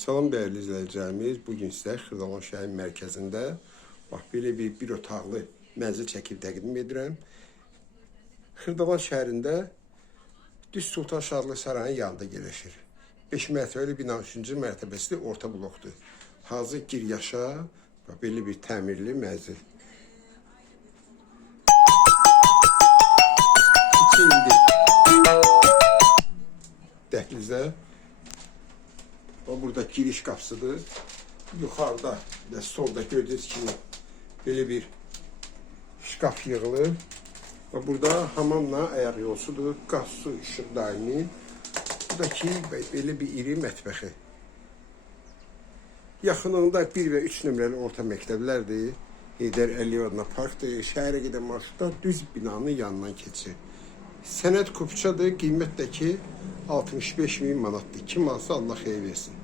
Salam dəyərli izləyicilərimiz, bugün sizə Xırdalan şəhərin mərkəzində belə bir otaqlı mənzil çəkib təqdim edirəm. Xırdalan şəhərində Düz Sultan Şadlıq Sarayının yanında yerləşir. 5 mərtəbəli binanın 3-cü mərtəbəsi orta blokdur. Hazır giryaşa belə bir təmirli mənzil. İçində dəhlizə burada giriş qapısıdır. Yuxarıda və solda gördüyünüz kimi belə bir şkaf yığılır. Və burada hamamla ayaq yolsudur. Qaz, su, işıq daimi. Buradakı belə bir iri mətbəxi. Yaxınlığında 1 və 3 nömrəli orta məktəblərdir. Heydər Əliyev adına parkdır. Şəhərə gedən marşrutda düz binanın yanından keçir. Sənəd kupçadır. Qiymət də ki 65.000 manatdır. Kim alsa Allah xeyir versin.